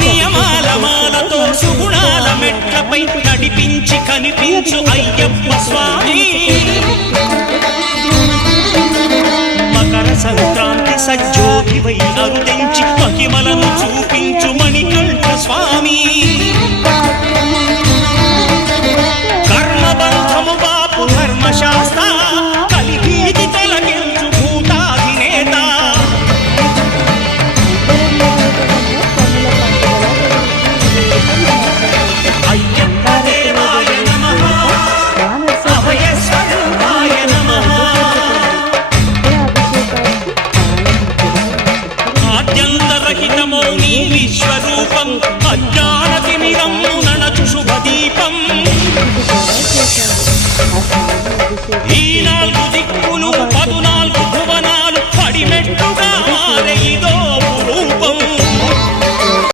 నియమాల మాలతో సుగుణాల మెట్లపై నడిపించి కనిపించు అయ్యప్ప స్వామి. మకర సంక్రాంతి సజ్జోతివై అరుదించి మహిమలను చూపించు మణికంఠ స్వామి. కర్మబంధము బాపు ధర్మశాస్త్ర కలిగీతి తొలగించు భూతాధినేత. అయ్యప్ప దేవాయ నమః అభయ స్వరూపాయ నమః. ఆద్యంతరహితమో నీ విశ్వరూపం అజ్ఞానతిమిరము నణచు శుభదీపం. ఈ నాలుగు దిక్కులు